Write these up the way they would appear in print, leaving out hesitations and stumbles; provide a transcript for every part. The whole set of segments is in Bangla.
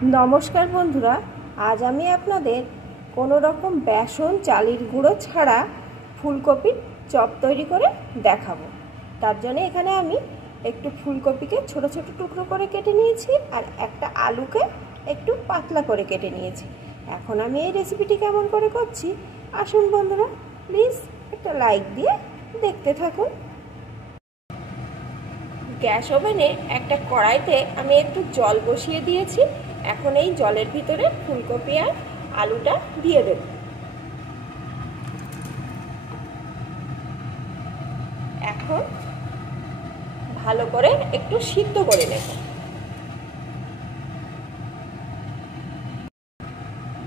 নমস্কার বন্ধুরা, আজ আমি আপনাদের কোনো রকম বেসন চালের গুঁড়ো ছাড়া ফুলকপির চপ তৈরি করে দেখাবো। তার জন্য এখানে আমি একটু ফুলকপিকে ছোট ছোট টুকরো করে কেটে নিয়েছি আর একটা আলুকে একটু পাতলা করে কেটে নিয়েছি। এখন আমি এই রেসিপিটি কেমন করে করছি আসুন বন্ধুরা, প্লিজ একটা লাইক দিয়ে দেখতে থাকুন। গ্যাস ওভেনে একটা কড়াইতে আমি একটু জল বসিয়ে দিয়েছি। এখন এই জলের ভিতরে ফুলকপি আর আলুটা দিয়ে দেব। এখন ভালো করে একটু সিদ্ধ করে নেব।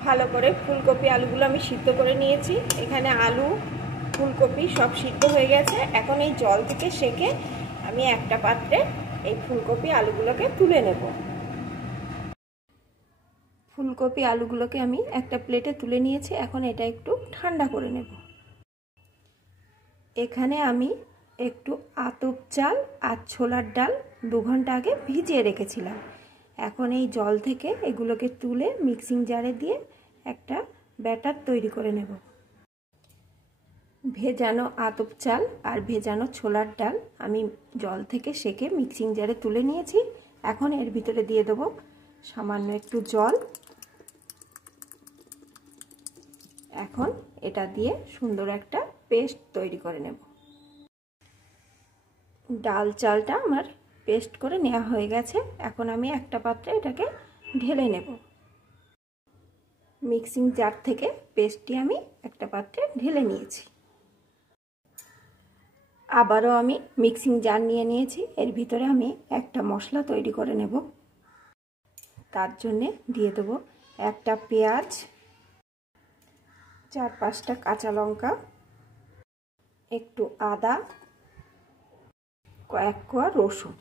ভালো করে ফুলকপি আলুগুলো আমি সিদ্ধ করে নিয়েছি। এখানে আলু ফুলকপি সব সিদ্ধ হয়ে গেছে। এখন এই জল থেকে সেকে আমি একটা পাত্রে এই ফুলকপি আলুগুলোকে তুলে নেব। ফুলকপি আলুগুলোকে আমি একটা প্লেটে তুলে নিয়েছি। এখন এটা একটু ঠান্ডা করে নেব। এখানে আমি একটু আতপ চাল আর ছোলার ডাল 2 ঘন্টা আগে ভিজিয়ে রেখেছিলাম। এখন এই জল থেকে এগুলোকে তুলে মিক্সিং জারে দিয়ে একটা ব্যাটার তৈরি করে নেব। ভেজানো আতপ চাল আর ভেজানো ছোলার ডাল আমি জল থেকে সেকে মিক্সিং জারে তুলে নিয়েছি। এখন এর ভিতরে দিয়ে দেব সামান্য একটু জল। এখন এটা দিয়ে সুন্দর একটা পেস্ট তৈরি করে নেব। ডাল চালটা আমার পেস্ট করে নেওয়া হয়ে গেছে। এখন আমি একটা পাত্রে এটাকে ঢেলে নেব। মিক্সিং জার থেকে পেস্টটি আমি একটা পাত্রে ঢেলে নিয়েছি। আবারও আমি মিক্সিং জার নিয়ে নিয়েছি। এর ভিতরে আমি একটা মশলা তৈরি করে নেব। তার জন্যে দিয়ে দেব একটা পেঁয়াজ, 4-5টা কাঁচা লঙ্কা, একটু আদা, কয়েক কোয়া রসুন।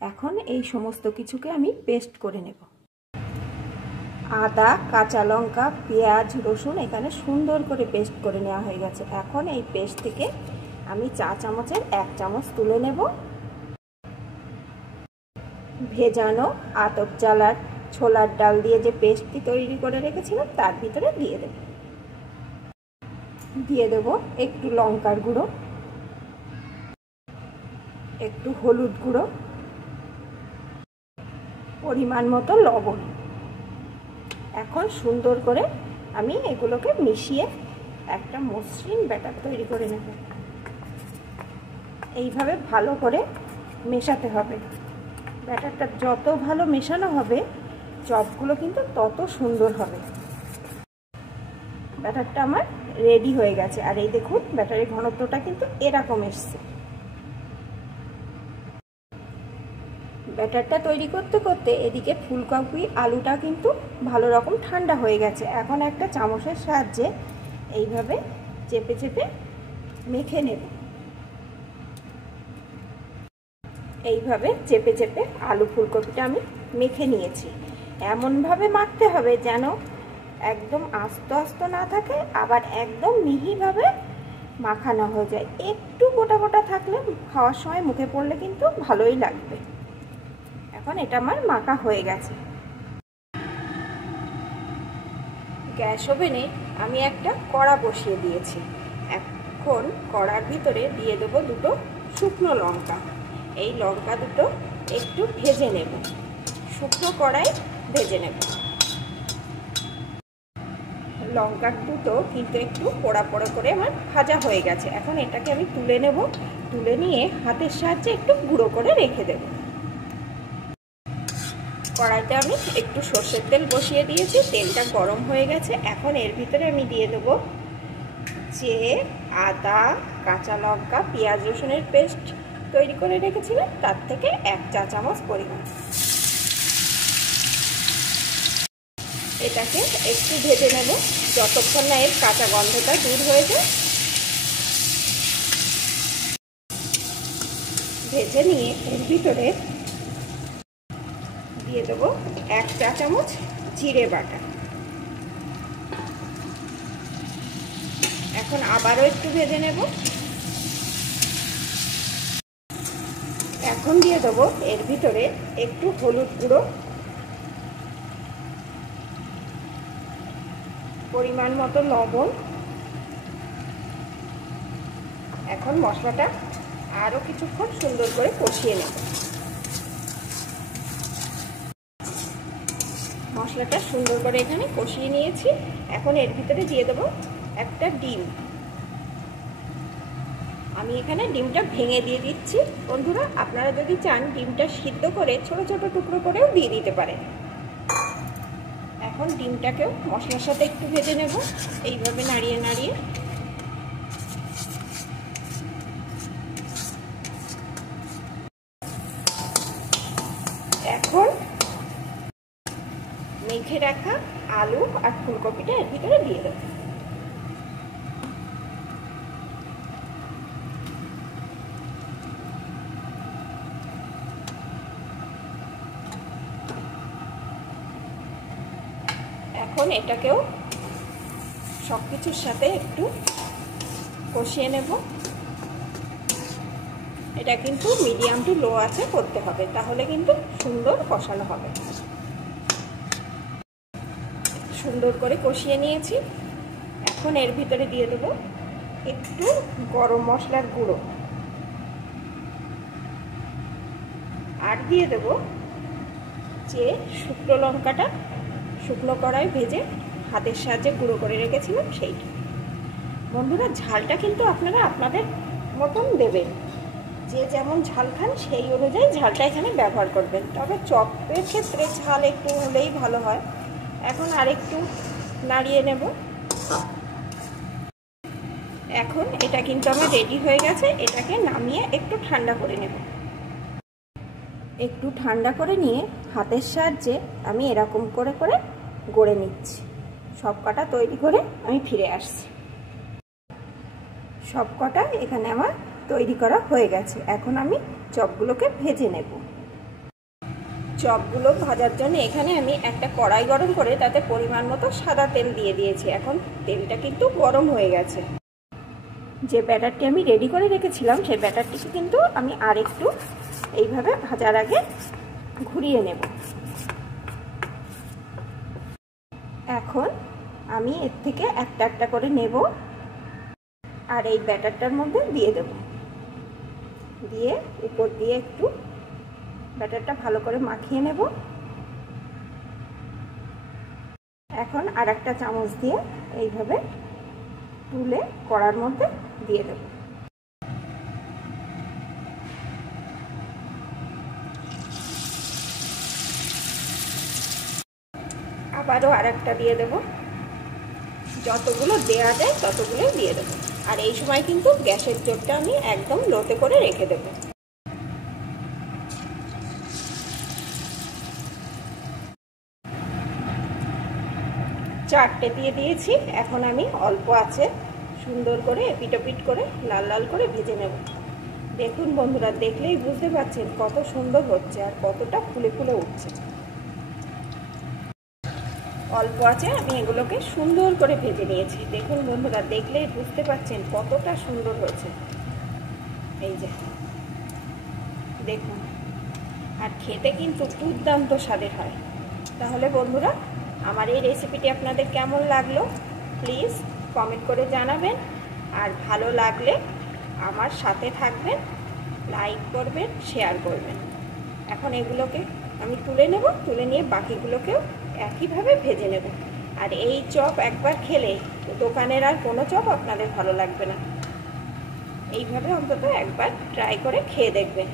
এখন এই সমস্ত কিছুকে আমি পেস্ট করে নেব। আদা, কাঁচা লঙ্কা, পেঁয়াজ, রসুন এখানে সুন্দর করে পেস্ট করে নেওয়া হয়ে গেছে। এখন এই পেস্ট থেকে আমি চা চামচের 1 চামচ তুলে নেব। ভেজানো আতপ চাল আর ছোলার ডাল দিয়ে যে পেস্টটি তৈরি করে রেখেছিলাম তার ভিতরে দিয়ে দেব। দিয়ে দেব একটু লঙ্কার গুঁড়ো, একটু হলুদ গুঁড়ো, পরিমাণ মতো লবণ। এখন সুন্দর করে আমি এগুলোকে মিশিয়ে একটা মসৃণ ব্যাটার তৈরি করে নেব। এইভাবে ভালো করে মেশাতে হবে। ব্যাটারটা যত ভালো মেশানো হবে চপগুলো কিন্তু তত সুন্দর হবে। ব্যাটারটা আমার রেডি হয়ে গেছে। আর এই দেখুন ব্যাটারের ঘনত্বটা কিন্তু এরকম এসছে। ব্যাটারটা তৈরি করতে করতে এদিকে ফুলকপি আলুটা কিন্তু ভালো রকম ঠান্ডা হয়ে গেছে। এখন একটা চামচের সাহায্যে এইভাবে চেপে চেপে মেখে নেব। এইভাবে চেপে চেপে আলু ফুলকপিটা আমি মেখে নিয়েছি। এমনভাবে মাখতে হবে যেন একদম আস্ত আস্ত না থাকে, আবার একদম মিহিভাবে মাখানো হয়ে যায়। একটু গোটা গোটা থাকলে খাওয়ার সময় মুখে পড়লে কিন্তু ভালোই লাগবে। এখন এটা আমার মাখা হয়ে গেছে। গ্যাস ওভেনে আমি একটা কড়া বসিয়ে দিয়েছি। এখন কড়ার ভিতরে দিয়ে দেবো 2টো শুকনো লঙ্কা। এই লঙ্কা দুটো একটু ভেজে নেব, শুকনো কড়াই ভেজে নেব। লঙ্কা দুটো কিন্তু একটু পোড়া পোড়া করে আমার ভাজা হয়ে গেছে। এখন এটাকে আমি তুলে নেব। তুলে নিয়ে হাতের সাহায্যে একটু গুঁড়ো করে রেখে দেব। কড়াইতে আমি একটু সর্ষের তেল বসিয়ে দিয়েছি। তেলটা গরম হয়ে গেছে। এখন এর ভিতরে আমি দিয়ে দেবো যে আদা, কাঁচা লঙ্কা, পেঁয়াজ, রসুনের পেস্ট তৈরি করে রেখেছিলাম তার থেকে 1 চা চামচ পরিমাণ। এটাকে একটু ভেজে নেব যতক্ষণ না এর কাঁচা গন্ধটা দূর হয়ে যায়। ভেজে নিয়ে এর ভিতরে দিয়ে দেবো 1 চা চামচ জিরে বাটা। এখন আবারও একটু ভেজে নেব। এখন দিয়ে দেবো এর ভিতরে একটু হলুদ গুঁড়ো, পরিমাণ মতো লবণ। এখন মশলাটা আরও কিছুক্ষণ সুন্দর করে কষিয়ে নেব। মশলাটা সুন্দর করে এখানে কষিয়ে নিয়েছি। এখন এর ভিতরে দিয়ে দেবো একটা ডিম। আমি এখানে ডিমটা ভেঙে দিয়ে দিচ্ছি। বন্ধুরা, আপনারা যদি চান ডিমটা সিদ্ধ করে ছোট ছোট টুকরো করেও দিয়ে দিতে পারেন। এখন ডিমটাকেও মশলার সাথে একটু ভেজে নেব, এইভাবে নাড়িয়ে নাড়িয়ে। এখন মেখে রাখা আলু আর ফুলকপিটা এর ভিতরে দিয়ে দেব। এখন এটাকেও সবকিছুর সাথে একটু কষিয়ে নেব। এটা কিন্তু মিডিয়াম টু লো আছে করতে হবে, তাহলে কিন্তু সুন্দর কষানো হবে। সুন্দর করে কষিয়ে নিয়েছি। এখন এর ভিতরে দিয়ে দেবো একটু গরম মশলার গুঁড়ো, আর দিয়ে দেবো যে শুকনো লঙ্কাটা শুকনো কড়াই ভেজে হাতের সাহায্যে গুঁড়ো করে রেখেছিলাম সেইটা। বন্ধুরা, ঝালটা কিন্তু আপনারা আপনাদের মতন দেবেন, যে যেমন ঝাল খান সেই অনুযায়ী ঝালটা এখানে ব্যবহার করবেন। তবে চপের ক্ষেত্রে ঝাল একটু হলেই ভালো হয়। এখন আরেকটু নাড়িয়ে নেব। এখন এটা কিন্তু আমার রেডি হয়ে গেছে। এটাকে নামিয়ে একটু ঠান্ডা করে নেব। একটু ঠান্ডা করে নিয়ে হাতের সাহায্যে আমি এরকম করে করে গড়ে নিচ্ছি। সব কটা তৈরি করে আমি ফিরে আসছি। সব কটা এখানে আমার তৈরি করা হয়ে গেছে। এখন আমি চপগুলোকে ভেজে নেব। চপগুলো ভাজার জন্য এখানে আমি একটা কড়াই গরম করে তাতে পরিমাণ মতো সাদা তেল দিয়ে দিয়েছি। এখন তেলটা কিন্তু গরম হয়ে গেছে। যে ব্যাটারটি আমি রেডি করে রেখেছিলাম সেই ব্যাটারটিকে কিন্তু আমি আর একটু এইভাবে ভাজার আগে ঘুরিয়ে নেব। এখন আমি এর থেকে একটা একটা করে নেব আর এই ব্যাটারটার মধ্যে দিয়ে দেব। দিয়ে উপর দিয়ে একটু ব্যাটারটা ভালো করে মাখিয়ে নেব। এখন আর একটা চামচ দিয়ে এইভাবে তুলে কড়ার মধ্যে দিয়ে দেব। আবারও আর একটা দিয়ে দেব। যতগুলো দেওয়া যায় ততগুলোই দিয়ে দেব। আর এই সময় কিন্তু গ্যাসের জোরটা আমি একদম লোতে করে রেখে দেব। চারটে দিয়ে দিয়েছি। এখন আমি অল্প আছে সুন্দর করে এপিটোপিট করে লাল লাল করে ভেজে নেব। দেখুন বন্ধুরা, দেখলেই বুঝতে পারছেন কত সুন্দর হচ্ছে আর কতটা ফুলে ফুলে উঠছে। অল্প আছে আমি এগুলোকে সুন্দর করে ভেজে নিয়েছি। দেখুন বন্ধুরা, দেখলেই বুঝতে পারছেন কতটা সুন্দর হয়েছে। এই যে দেখুন, আর খেতে কিন্তু দুর্দান্ত স্বাদের হয়। তাহলে বন্ধুরা, আমার এই রেসিপিটি আপনাদের কেমন লাগলো প্লিজ কমেন্ট করে জানাবেন। আর ভালো লাগলে আমার সাথে থাকবেন, লাইক করবেন, শেয়ার করবেন। এখন এগুলোকে আমি তুলে নেব। তুলে নিয়ে বাকিগুলোকেও একইভাবে ভেজে নেব। আর এই চপ একবার খেলে দোকানের আর কোনো চপ আপনাদের ভালো লাগবে না। এইভাবে অন্তত একবার ট্রাই করে খেয়ে দেখবেন।